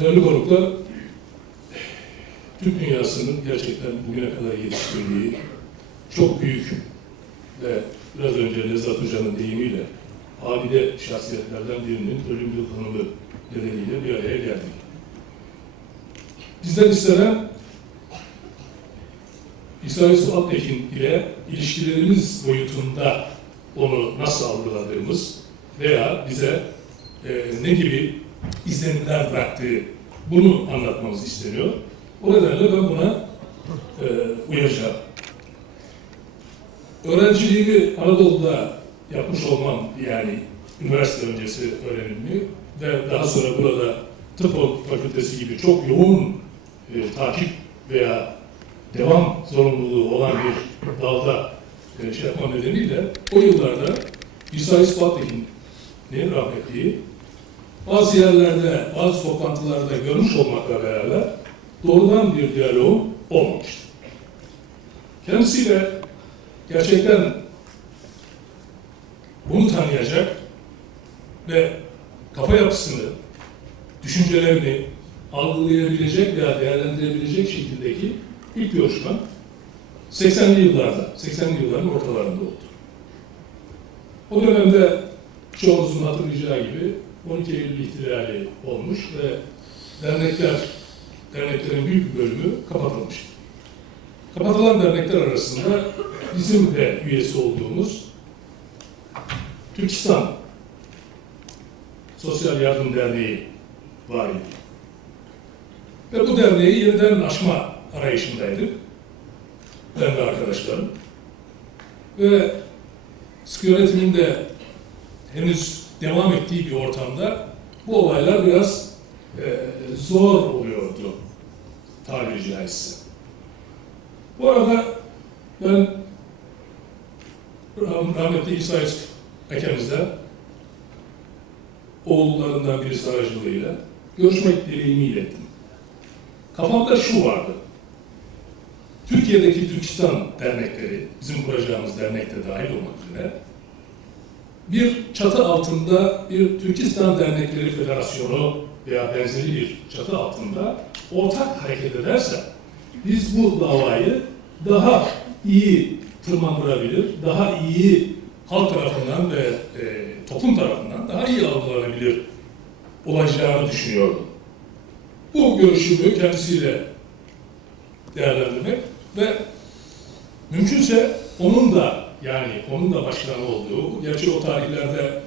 Değerli konuklar, Türk dünyasının gerçekten bugüne kadar yetiştirdiği çok büyük ve biraz önce Nezahat Hoca'nın deyimiyle abide şahsiyetlerden birinin ölüm yıl dönümü nedeniyle bir araya geldik. Bizden istenen İsa Yusuf Altekin ile ilişkilerimiz boyutunda onu nasıl algıladığımız veya bize ne gibi izlenimler bıraktığı bunu anlatmamız isteniyor. O nedenle ben buna uyacağım. Öğrenciliğimi Anadolu'da yapmış olmam, yani üniversite öncesi öğrenimimi ve daha sonra burada tıp fakültesi gibi çok yoğun takip veya devam zorunluluğu olan bir dalda şey yapmam nedeniyle o yıllarda İsa Yusuf Altekin'i rahmetliyi bazı yerlerde, bazı toplantılarda görmüş olmakla beraber doğrudan bir diyalog olmamıştı. Kendisiyle gerçekten bunu tanıyacak ve kafa yapısını, düşüncelerini algılayabilecek veya değerlendirebilecek şekildeki ilk görüşmem 80'li yılların ortalarında oldu. O dönemde çoğunuzun hatırlayacağı gibi 12 Eylül ihtilali olmuş ve derneklerin büyük bir bölümü kapatılmıştı. Kapatılan dernekler arasında bizim de üyesi olduğumuz Türkistan Sosyal Yardım Derneği var idi. Ve bu derneği yeniden açma arayışındaydık. Ben ve arkadaşlarım. Ve sıkı yönetimin de henüz devam ettiği bir ortamda bu olaylar biraz zor oluyordu tabiri caizse. Bu arada ben rahmetli İsa Yusuf Ekemiz'de oğullarından birisi aracılığıyla görüşmek dileğimi ilettim. Kafamda şu vardı. Türkiye'deki Türkistan dernekleri, bizim kuracağımız dernek de dahil olmak üzere, bir çatı altında bir Türkistan Dernekleri Federasyonu veya benzeri bir çatı altında ortak hareket ederse biz bu davayı daha iyi tırmandırabilir, daha iyi halk tarafından ve toplum tarafından daha iyi algılanabilir olacağını düşünüyordum. Bu görüşümü kendisiyle değerlendirmek ve mümkünse onun da başkanı olduğu, gerçi o tarihlerde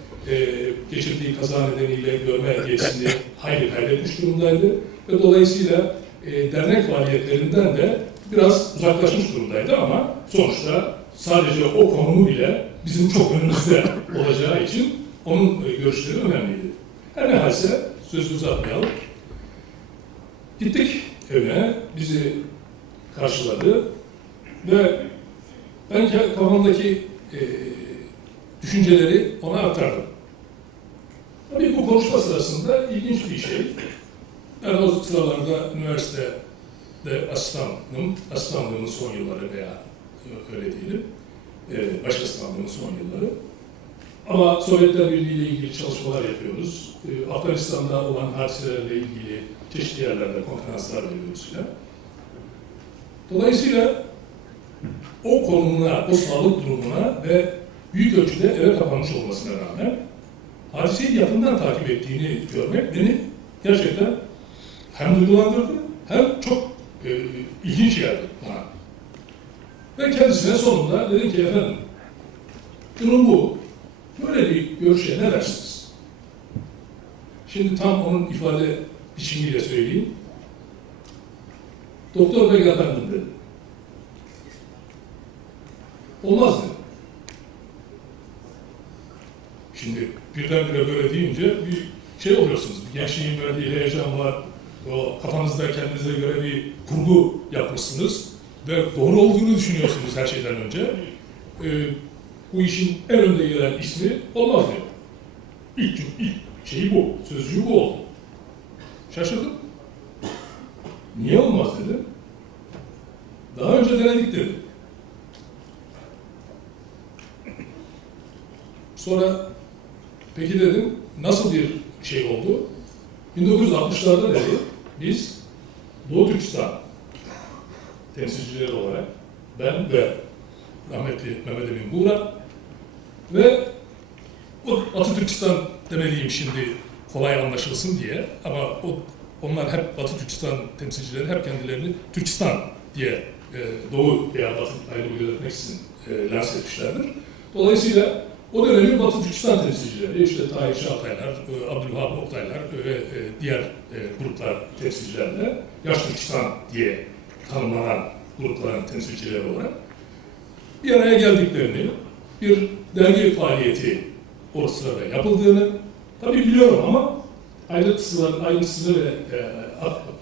geçirdiği kaza nedeniyle görme yetisini hayli kaybetmiş durumdaydı ve dolayısıyla dernek faaliyetlerinden de biraz uzaklaşmış durumdaydı ama sonuçta sadece o konumu bile bizim çok önümüzde olacağı için onun görüşleri önemliydi. Her nehalse sözü uzatmayalım. Gittik evine, bizi karşıladı ve ben kafamdaki düşünceleri ona aktardım. Tabii bu konuşma sırasında ilginç bir şey. Ben o sıralarda üniversitede asistanlığımın son yılları veya öyle diyelim, baş asistanlığımın son yılları. Ama Sovyetler Birliği ile ilgili çalışmalar yapıyoruz. Afganistan'da olan hadiselerle ilgili çeşitli yerlerde konferanslar veriyoruz filan. Dolayısıyla o konumuna, o sağlık durumuna ve büyük ölçüde eve kapanmış olmasına rağmen hadiseyi yakından takip ettiğini görmek beni gerçekten hem duygulandırdı hem çok ilginç geldi bana. Ve kendisine sonunda dedim ki efendim, durum bu. Böyle bir görüşe ne dersiniz? Şimdi tam onun ifade biçimiyle söyleyeyim. Doktor Bey efendim dedi. Olmaz dedi. Şimdi birdenbire böyle deyince bir şey oluyorsunuz. Gençliğin verdiği heyecan var. O kafanızda kendinize göre bir kurgu yapmışsınız ve doğru olduğunu düşünüyorsunuz her şeyden önce. Bu işin en önde gelen ismi olmaz diyor. İlk şeyi bu, sözcüğü bu oldu. Şaşırdım. Niye olmaz dedi. Daha önce denedik dedi. Sonra peki dedim, nasıl bir şey oldu? 1960'larda dedi, biz Doğu Türkistan temsilcileri olarak ben ve rahmetli Mehmet Emin Buğra ve Batı Türkistan demeliyim şimdi kolay anlaşılsın diye ama onlar hep Batı Türkistan temsilcileri hep kendilerini Türkistan diye Doğu veya Batı ayrımı belirtmeksizin lanse etmişlerdir. Dolayısıyla o dönemin Batı Türkistan temsilcileri, işte Tahir Çağataylar, Abdülvahap Oktaylar ve diğer gruplar temsilcilerle Yaş Türkistan diye tanımlanan grupların temsilcileri olarak bir araya geldiklerini, bir dergi faaliyeti o sırada yapıldığını tabii biliyorum ama ayrıntısını ve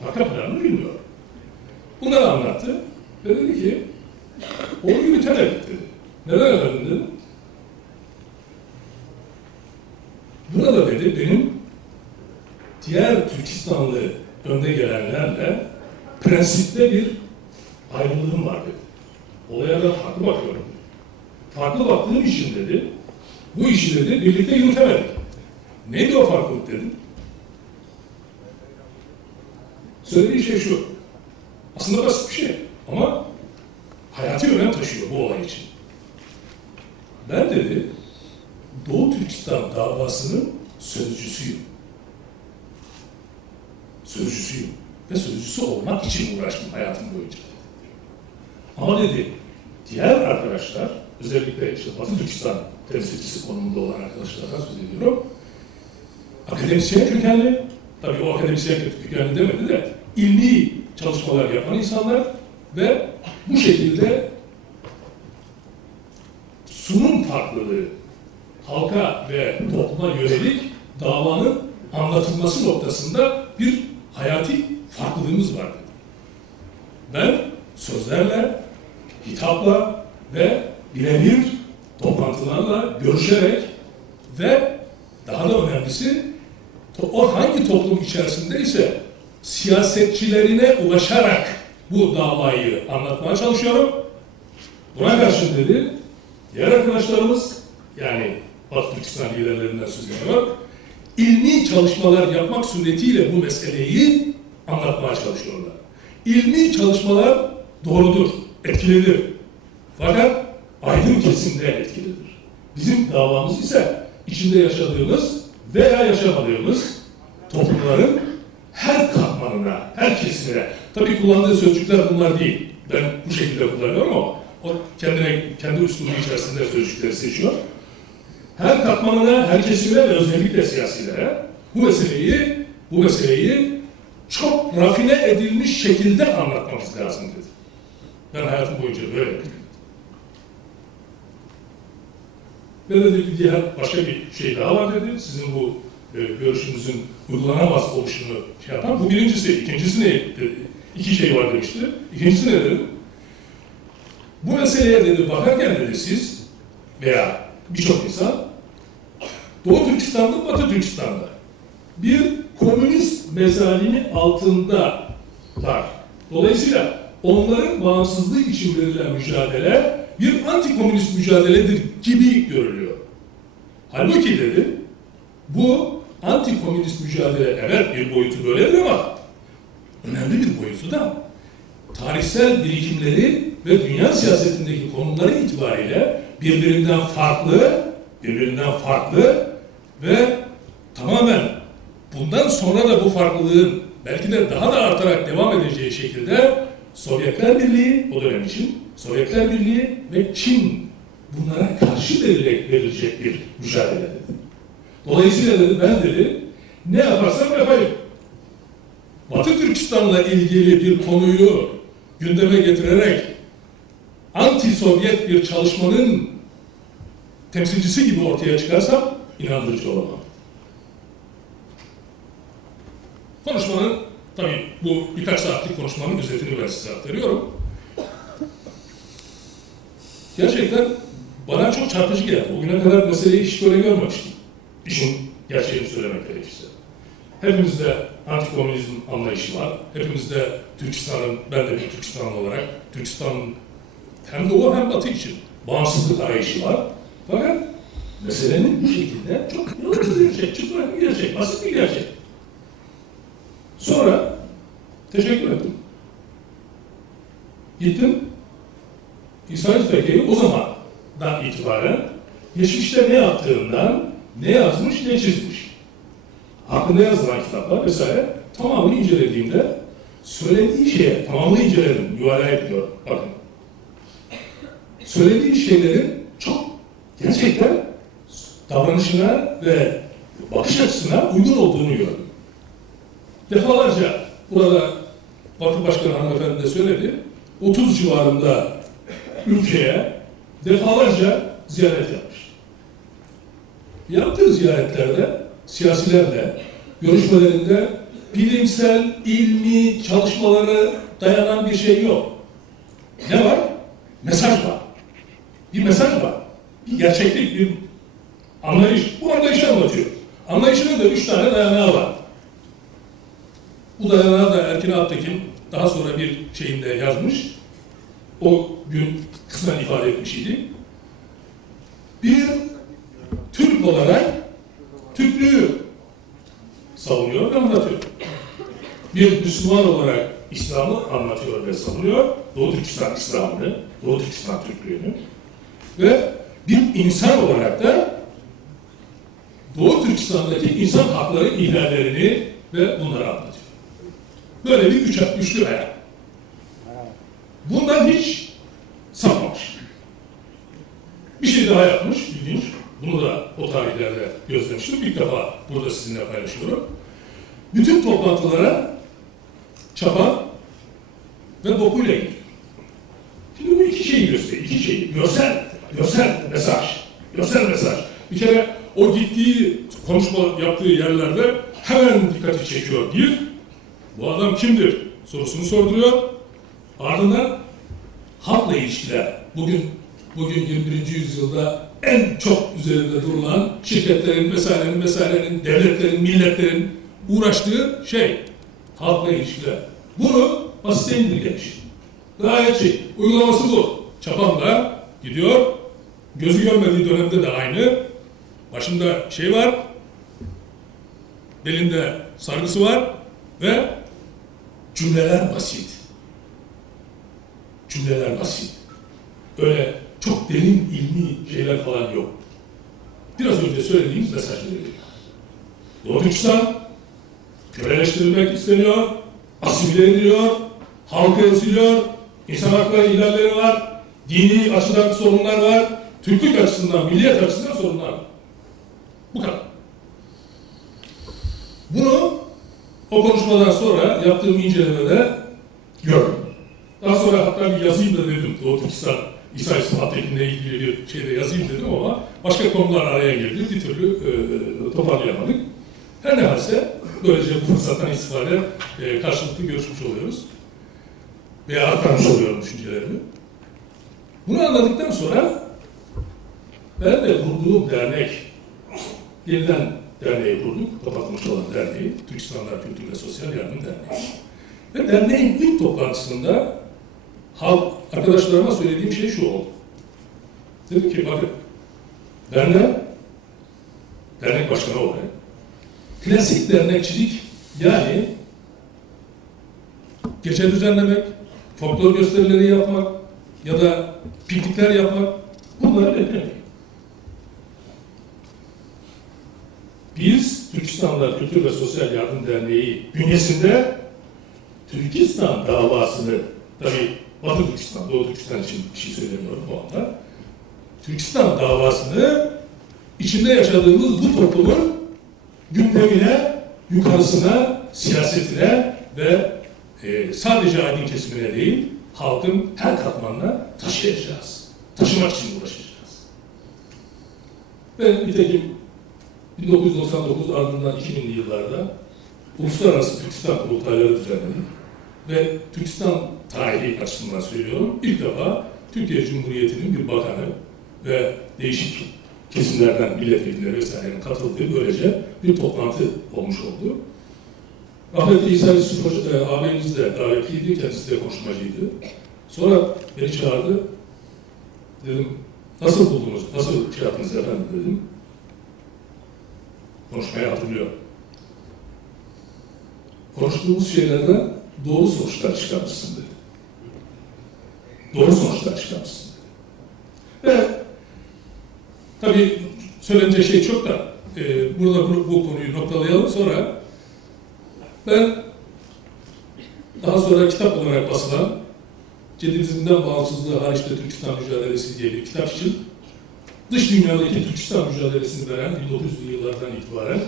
arka planını bilmiyorum. Bunları anlattı ve dedi ki onu yürütemedik dedi. Neden efendim dedim. Burada dedi benim diğer Türkistanlı önde gelenlerle prensipte bir ayrılığım var dedi. Olaya da farklı bakıyorum dedi. Farklı baktığım için dedi, bu işi dedi birlikte yürütemedik. Neydi o farklılık dedim. Söylediği şey şu, aslında basit bir şey ama hayati önem taşıyor bu olay için. Ben dedi, Doğu Türkistan davasının sözcüsüyüm. Sözcüsüyüm. Ve sözcüsü olmak için uğraştım hayatım boyunca. Ama dedi, diğer arkadaşlar, özellikle işte Batı Türkistan temsilcisi konumunda olan arkadaşlardan söz ediyorum. Akademisyen kökenli, tabii o akademisyen kökenli demedi de, ilmi çalışmalar yapan insanlar ve bu şekilde sunum farklılığı, halka ve topluma yönelik davanın anlatılması noktasında bir hayati farklılığımız var dedi. Ben sözlerle, hitapla ve birebir toplantılarla görüşerek ve daha da önemlisi o hangi toplum içerisindeyse siyasetçilerine ulaşarak bu davayı anlatmaya çalışıyorum. Buna karşın dedi, diğer arkadaşlarımız yani Batı Türkistan liderlerinden söz ediyor, ilmi çalışmalar yapmak suretiyle bu meseleyi anlatmaya çalışıyorlar. İlmi çalışmalar doğrudur, etkilidir. Fakat aydın kesimde etkilidir. Bizim davamız ise içinde yaşadığımız veya yaşamadığımız toplumların her katmanına, her kesimine, tabii kullandığı sözcükler bunlar değil. Ben bu şekilde kullanıyorum ama o kendi üslubu içerisinde sözcükleri seçiyor. Her katmanına, her kesimine ve özellikle siyasilere bu meseleyi çok rafine edilmiş şekilde anlatmamız lazım dedi. Ben hayatım boyunca böyle yaptım. Ve dedi diğer başka bir şey daha var dedi. Sizin bu görüşünüzün uygulanamaz oluşunu şey yapan. Bu birincisi. İkincisi ne dedi? İki şey var demişti. İkincisi ne dedi? Bu meseleye dedi bakarken dedi siz veya birçok insan Doğu Türkistan'da, Batı Türkistan'da bir komünist mezalini altındalar. Dolayısıyla onların bağımsızlığı için verilen mücadele bir antikomünist mücadeledir gibi görülüyor. Halbuki dedi, bu antikomünist mücadele evet bir boyutu böyledir ama önemli bir boyutu da tarihsel birikimleri ve dünya siyasetindeki konumları itibariyle birbirinden farklı ve tamamen bundan sonra da bu farklılığın belki de daha da artarak devam edeceği şekilde Sovyetler Birliği, o dönem için Sovyetler Birliği ve Çin bunlara karşı verilecek bir mücadele dedi. Dolayısıyla dedi ben dedi ne yaparsam yapayım. Batı Türkistan'la ilgili bir konuyu gündeme getirerek anti-Sovyet bir çalışmanın temsilcisi gibi ortaya çıkarsam inandırıcı olamam. Konuşmanın, tabii bu birkaç saatlik konuşmanın özetini ben size aktarıyorum. Gerçekten bana çok çarpıcı geldi. O güne kadar meseleyi hiç böyle görmemiştim. İşin gerçeğini söylemek gerekirse. Hepimizde antikomünizm anlayışı var. Hepimizde Türkistan'ın, ben de bir Türkistanlı olarak, Türkistan'ın hem Doğu hem Batı için bağımsızlık arayışı var. Fakat meselenin bu şekilde çok yalnız bir gerçek, çıplak bir gerçek, basit bir gerçek. Sonra teşekkür ettim. Gittim. İsa Yusuf'u o zamandan itibaren geçmişte ne yaptığından, ne yazmış, ne çizmiş, hakkında yazılan kitaplar vesaire tamamını incelediğimde söylediği şeye tamamını inceledim. Yuvarlaya gidiyor. Bakın. Söylediği şeylerin çok gerçekten davranışına ve bakış açısına uygun olduğunu gördüm. Defalarca burada Vakıf Başkanı hanımefendi de söyledi. 30 civarında ülkeye defalarca ziyaret yapmış. Yaptığı ziyaretlerde siyasilerle görüşmelerinde bilimsel, ilmi çalışmaları dayanan bir şey yok. Ne var? Mesaj var. Bir mesaj var. Bir gerçeklik, bir anlayış. Bu anlayışı anlatıyor. Anlayışının da 3 tane dayanağı var. Bu dayanağı da Erkin Alptekin daha sonra bir şeyinde yazmış. O gün kısmen ifade etmiş idi. Bir Türk olarak Türklüğü savunuyor ve anlatıyor. Bir Müslüman olarak İslam'ı anlatıyor ve savunuyor. Doğu Türkistan İslam'ını, Doğu Türkistan Türklüğünü. Ve bir insan olarak da Doğu Türkistan'daki insan hakları ihlallerini ve bunları anlatıyor. Böyle bir üçlü hayat. Bundan hiç sapmamış. Bir şey daha yapmış, ilginç. Bunu da o tarihlerde gözlemiştim. İlk defa burada sizinle paylaşıyorum. Bütün toplantılara çapa ve dokuyla gidiyor. Şimdi bu iki şeyi gösteriyor. İki şeyi. Görsel mesaj. Görsel mesaj. Bir kere o gittiği, konuşma yaptığı yerlerde hemen dikkati çekiyor. Bir, bu adam kimdir sorusunu sorduruyor. Ardından halkla ilişkiler. Bugün 21. yüzyılda en çok üzerinde durulan şirketlerin vesairenin, devletlerin, milletlerin uğraştığı şey halkla ilişkiler. Bunu basite indirgemiş. Gayet uygulaması bu. Çapanla gidiyor. Gözü görmediği dönemde de aynı. Başında şey var. Belinde sargısı var ve cümleler basit. Cümleler basit. Öyle çok derin ilmi şeyler falan yok. Biraz önce söylediğimiz mesaj veriyor. Doğu Türkistan köleleştirilmek isteniyor, asimile ediliyor, halkı eziliyor, insan hakları ihlalleri var, dini açıdan sorunlar var, Türklük açısından, milliyet açısından sorunlar var. Bu kadar. Bunu o konuşmadan sonra yaptığım incelemede gördüm. Daha sonra hatta bir yazayım da dedim. Doğu Türkistan, İsa Yusuf Alptekin'le ilgili bir şeyde yazayım dedim ama başka konular araya girdi. Bir türlü toparlayamadık. Her neyse böylece bu fırsattan istifade karşılıklı görüşmüş oluyoruz. Veya aktarmış oluyorum düşüncelerimi. Bunu anladıktan sonra ben de kurduğum dernek, yeniden derneği kurduk, kapatmış olan derneği, Türkistanlar Kültür ve Sosyal Yardım Derneği. Ve derneğin ilk toplantısında arkadaşlarıma söylediğim şey şu oldu. Dedim ki bakın, dernek başkanı olarak, klasik dernekçilik yani gece düzenlemek, folklor gösterileri yapmak ya da piknikler yapmak, bunları beklemeyin. Biz Türkistanlar Kültür ve Sosyal Yardım Derneği bünyesinde Türkistan davasını, tabii Batı Türkistan, Doğu Türkistan için bir şey söylemiyorum bu anda. Türkistan davasını içinde yaşadığımız bu toplumun gündemine, yukarısına, siyasetine ve sadece aydın kesimine değil, halkın her katmanına taşıyacağız. Taşımak için uğraşacağız. Ve nitekim 1999 ardından 2000'li yıllarda uluslararası Türkistan kurultayları düzenledik. Ve Türkistan tarihi açısından söylüyorum, ilk defa Türkiye Cumhuriyeti'nin bir bakanı ve değişik kesimlerden milletvekilleri vesairenin katıldığı böylece bir toplantı olmuş oldu. Rahmetli İsa Yusuf ağabeyimiz de davetliydi, kendisi de konuşmacıydı. Sonra beni çağırdı, dedim, nasıl buldunuz, nasıl şey yaptınız efendim dedim. Konuşmayı hatırlıyor. konuştuğumuz şeylerden doğru sonuçlar çıkarmışsın dedi. Doğru sonuçlar çıkarmışsın dedi. Ve tabii söylenecek şey çok da burada bu konuyu noktalayalım. Sonra ben daha sonra kitap olarak basılan Cedidizmden Bağımsızlığı Hariçte Türkistan Mücadelesi diye bir kitap için dış dünyadaki Türkistan mücadelesini veren 1900'lü yıllardan itibaren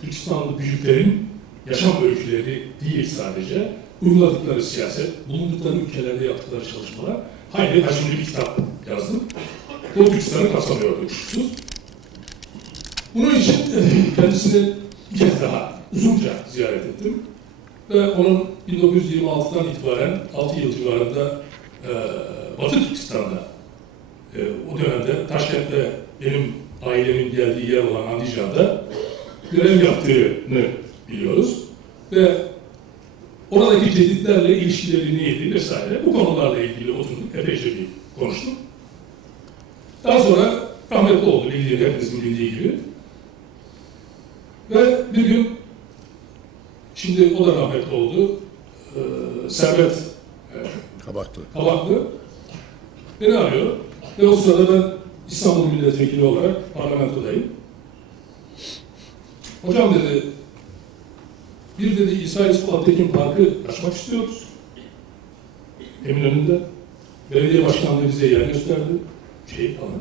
Türkistanlı büyüklerin yaşam öyküleri değil sadece, uyguladıkları siyaset, bulundukları ülkelerde yaptıkları çalışmalar, hayli hacimli bir kitap yazdım. O Türkistan'ı kapsamıyordu kuşkusuz. Bunun için kendisini bir kez daha uzunca ziyaret ettim. Ve onun 1926'dan itibaren 6 yıl civarında Batı Türkistan'da, o dönemde Taşkent'te benim ailemin geldiği yer olan Andijan'da görev yaptığını biliyoruz. Ve oradaki cedidlerle ilişkileri neydi vesaire, bu konularla ilgili oturduk, epeyce bir konuştuk. Daha sonra rahmetli oldu, hepimizin bildiği gibi. Ve bir gün, şimdi o da rahmetli oldu, Servet Kabaklı beni arıyor ve o sırada ben İstanbul Milletvekili olarak parlamentodayım. Hocam dedi, bir dedi İsa Yusuf Altekin Parkı açmak istiyoruz. Eminönü'nde. Belediye başkanlığı bize yer gösterdi. Falan.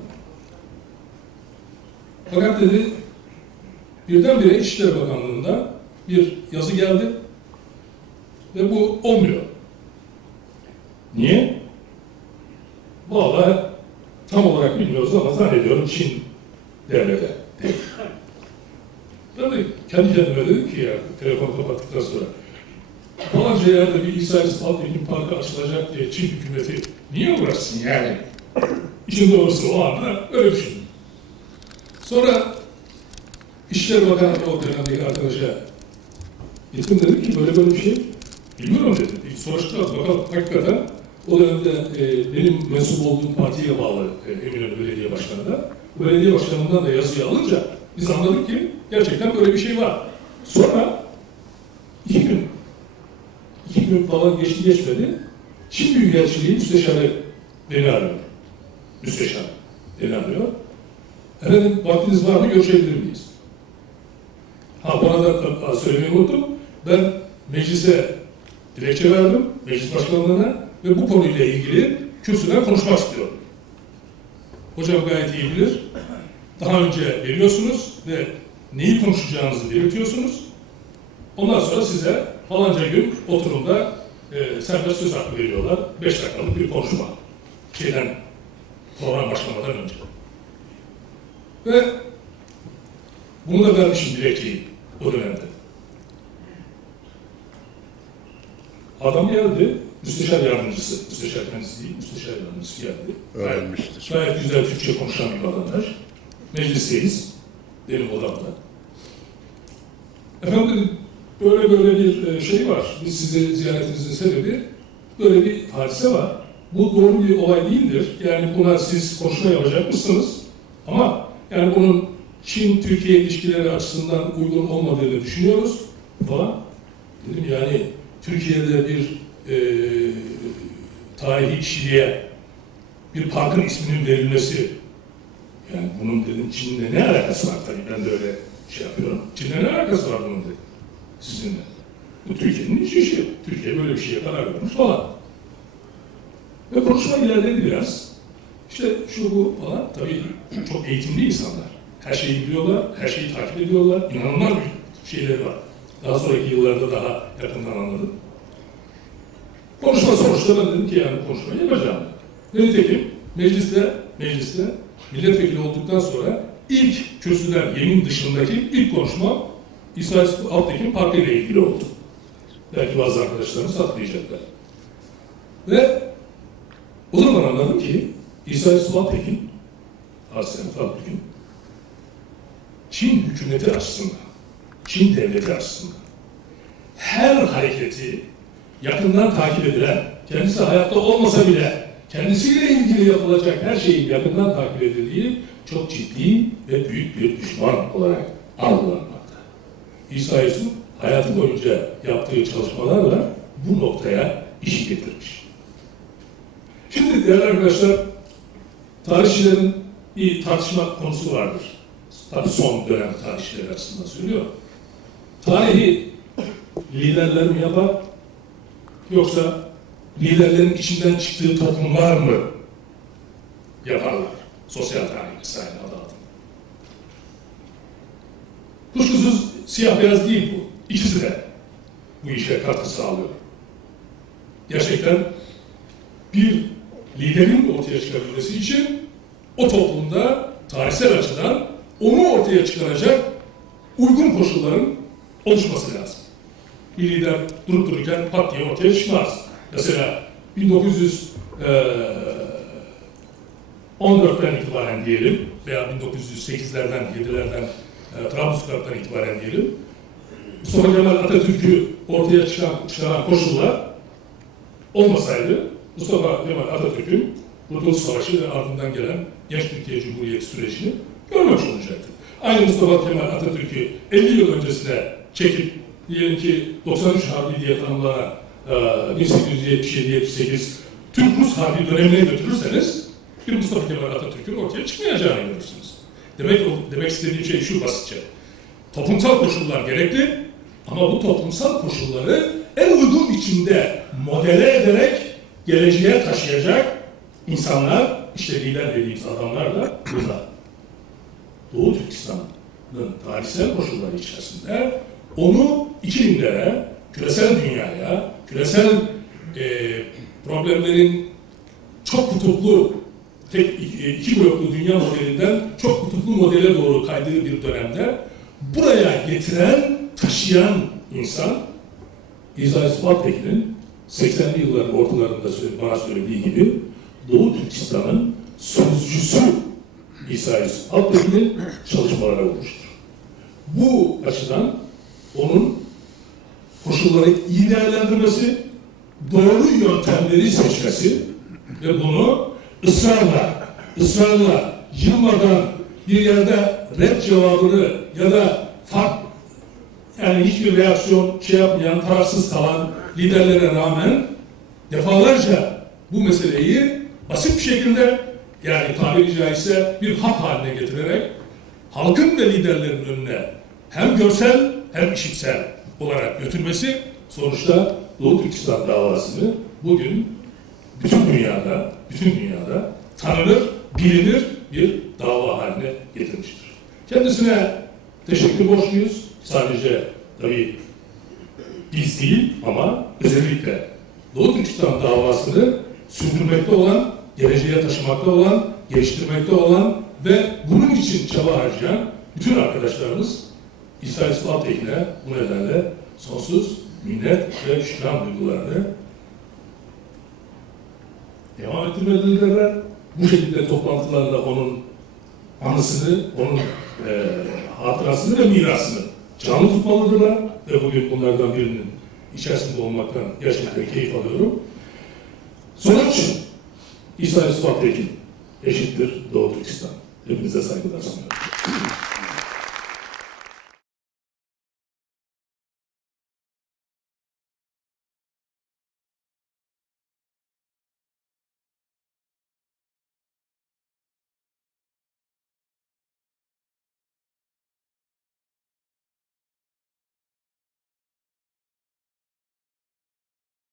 Fakat dedi, birdenbire İçişleri Bakanlığı'ndan bir yazı geldi ve bu olmuyor. Niye? Vallahi tam olarak bilmiyoruz ama zannediyorum Çin devrede. Ben de kendi kendime dedim ki ya, telefonu kapattıktan sonra falanca yerde bir İsa Yusuf Altekin Parkı açılacak diye Çin hükümeti niye uğraşsın yani? İşin doğrusu o anda öyle düşündüm. Sonra İçişleri Bakanı o dönemdeki arkadaşa gittim, dedim ki böyle bir şey bilmiyorum dedim. Bir soruşturalım bakalım. Hakikaten o dönemde benim mensup olduğum partiye bağlı Eminönü Belediye Başkanı da. Belediye Başkanı'ndan da yazıyı alınca biz anladık ki gerçekten böyle bir şey var. Sonra iki gün falan geçmedi. Çin Büyükelçiliği müsteşarı beni arıyor. Müsteşar beni arıyor. Efendim vaktiniz var mı, görüşebilir miyiz? Bu arada söylemeyi unuttum. Ben meclise dilekçe verdim, meclis başkanlığına ve bu konuyla ilgili kürsüden konuşmak istiyorum. Hocam gayet iyi bilir. Daha önce veriyorsunuz ve neyi konuşacağınızı belirtiyorsunuz. Ondan sonra size falanca gün oturumda serbest söz hakkı veriyorlar. 5 dakikalık bir konuşma. Program başlamadan önce. Ve bunu da vermişim dilekçeyi o dönemde. Adam geldi, müsteşar yardımcısı, müsteşar kendisi değil, müsteşar yardımcısı geldi. Öğrenmiştir. Gayet güzel Türkçe konuşan bir vatandaş. Meclisteyiz, benim odamda. Efendim, böyle bir şey var. Biz sizi ziyaretimizin sebebi, böyle bir hadise var. Bu doğru bir olay değildir. Yani buna siz konuşma yapacakmışsınız. Ama yani bunun Çin-Türkiye ilişkileri açısından uygun olmadığını düşünüyoruz falan. Dedim yani Türkiye'de bir tarihi kişiliğe bir parkın isminin verilmesi, yani bunun dedim Çin'le ne alakası var tabii, ben de öyle şey yapıyorum. Çin'le ne alakası var bunun dedim sizinle. Bu Türkiye'nin hiç işi yok. Türkiye böyle bir şeye karar vermiş falan. Ve konuşma ilerledi biraz. İşte şu bu falan, tabii çok eğitimli insanlar. Her şeyi biliyorlar, her şeyi takip ediyorlar. İnanılmaz bir şeyleri var. Daha sonraki yıllarda daha yakından anladım. Konuşma sonuçta ben dedim ki yani konuşmayı yapacağım. Ve nitekim mecliste milletvekili olduktan sonra ilk kürsüden yemin dışındaki ilk konuşma İsa Yusuf Altekin Parkı ile ilgili oldu. Belki bazı arkadaşlarımız hatırlayacaklar. Ve o zaman anladım ki İsa Yusuf Altekin, Çin hükümeti açısından, Çin devleti açısından her hareketi yakından takip edilen, kendisi hayatta olmasa bile kendisiyle ilgili yapılacak her şeyin yakından takip edildiği çok ciddi ve büyük bir düşman olarak algılanmakta. İsa Yusuf hayatı boyunca yaptığı çalışmalarla bu noktaya işi getirmiş. Şimdi değerli arkadaşlar, tarihçilerin bir tartışma konusu vardır. Tabii son dönem tarihçileri açısından söylüyorum. Tarihi liderler mi yapar, yoksa liderlerin içinden çıktığı toplumlar mı yaparlar? Sosyal tarih vesaire adı altında. Kuşkusuz siyah beyaz değil bu. İkisi de bu işe katkı sağlıyor. Gerçekten bir liderin ortaya çıkabilmesi için o toplumda tarihsel açıdan onu ortaya çıkaracak uygun koşulların oluşması lazım. Bir lider durup dururken pat diye ortaya çıkmaz. Mesela 1914'ten itibaren diyelim veya 1908'lerden, 7'lerden, Trablusgarp'tan itibaren diyelim, Mustafa Kemal Atatürk'ü ortaya çıkaran koşullar olmasaydı Mustafa Kemal Atatürk'ün Kurtuluş Savaşı ve ardından gelen Genç Türkiye Cumhuriyeti sürecini görmemiş olacaktı. Aynı Mustafa Kemal Atatürk'ü 50 yıl öncesine çekip diyelim ki 93 Harbi diye tanımlanan 1877-78 Türk-Rus Harbi dönemine götürürseniz bir Mustafa Kemal Atatürk'ün ortaya çıkmayacağını görürsünüz. Demek istediğim şey şu basitçe. Toplumsal koşullar gerekli ama bu toplumsal koşulları en uygun biçimde modele ederek geleceğe taşıyacak insanlar, işte lider dediğimiz adamlar da burada. Doğu Türkistan'ın tarihsel koşulları içerisinde onu 2000'lere, küresel dünyaya, küresel problemlerin çok kutuplu, iki bloklu dünya modelinden çok kutuplu modele doğru kaydığı bir dönemde buraya getiren, taşıyan insan İsa Yusuf Altekin'in 80'li yılların ortalarında bana söylediği gibi Doğu Türkistan'ın sözcüsü İsa Yusuf Altekin'in çalışmaları olmuştur. Bu açıdan onun koşulları iyi değerlendirmesi, doğru yöntemleri seçmesi ve bunu ısrarla yılmadan bir yerde red cevabını ya da yani hiçbir reaksiyon yapmayan, tarafsız kalan liderlere rağmen defalarca bu meseleyi basit bir şekilde, yani tabiri caizse bir hap haline getirerek halkın ve liderlerin önüne hem görsel hem işitsel olarak götürmesi sonuçta Doğu Türkistan davasını bugün bütün dünyada tanınır, bilinir bir dava haline getirmiştir. Kendisine teşekkür borçluyuz. Sadece tabii biz değil ama özellikle Doğu Türkistan davasını sürdürmekte olan, geleceğe taşımakta olan, geliştirmekte olan ve bunun için çaba harcayan bütün arkadaşlarımız İsa Yusuf Altekin'e bu nedenle sonsuz minnet ve şükran duygularını devam ettirmelidirler. Bu şekilde toplantılarla onun anısını, onun hatırasını ve mirasını canlı tutmalıdırlar ve bugün bunlardan birinin içerisinde olmaktan gerçekten keyif alıyorum. Sonuç, İsa Yusuf Altekin eşittir Doğu Türkistan. Hepinize saygılar sunuyorum.